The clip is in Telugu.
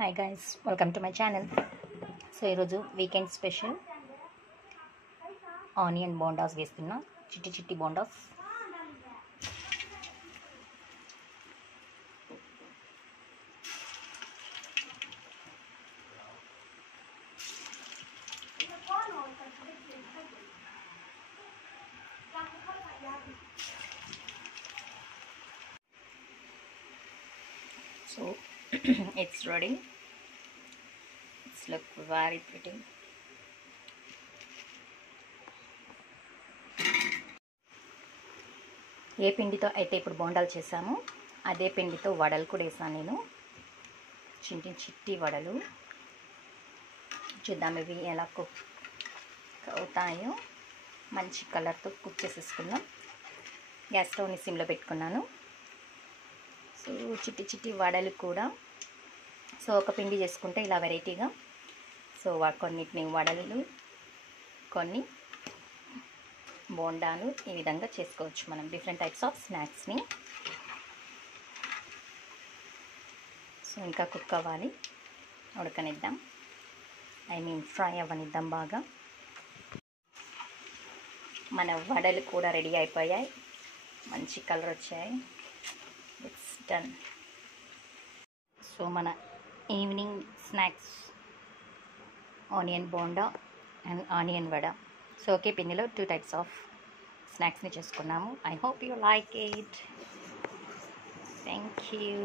Hi guys, welcome to my channel. So ఈరోజు వీకెండ్ స్పెషల్ ఆనియన్ బోండాస్ వేస్తున్నా. చిట్టి చిట్టి bondas. So it's ready. It's look very pretty. ఏ పిండితో అయితే ఇప్పుడు బోండాలు చేసామో అదే పిండితో వడలు కూడా వేసాను నేను. చిట్టి చిట్టి వడలు. చూద్దాం ఇవి ఎలా కుక్ అవుతాయో. మంచి కలర్తో కుక్ చేసేసుకుందాం. గ్యాస్ స్టవ్ని సిమ్లో పెట్టుకున్నాను. సో చిట్టి చిట్టి వడలు కూడా. సో ఒక పిండి చేసుకుంటే ఇలా వెరైటీగా. సో కొన్నిటిని వడలు, కొన్ని బోండాలు ఈ విధంగా చేసుకోవచ్చు మనం. డిఫరెంట్ టైప్స్ ఆఫ్ స్నాక్స్ని. సో ఇంకా కుక్ అవ్వాలి, ఉడకనిద్దాం. ఫ్రై అవ్వనిద్దాం బాగా. మన వడలు కూడా రెడీ అయిపోయాయి. మంచి కలర్ వచ్చాయి. It's done. సో మన evening snacks onion bonda and onion vada. So ఒకే పిండిలో 2 టైప్స్ ఆఫ్ స్నాక్స్ని చేసుకున్నాము. I hope you like it. Thank you.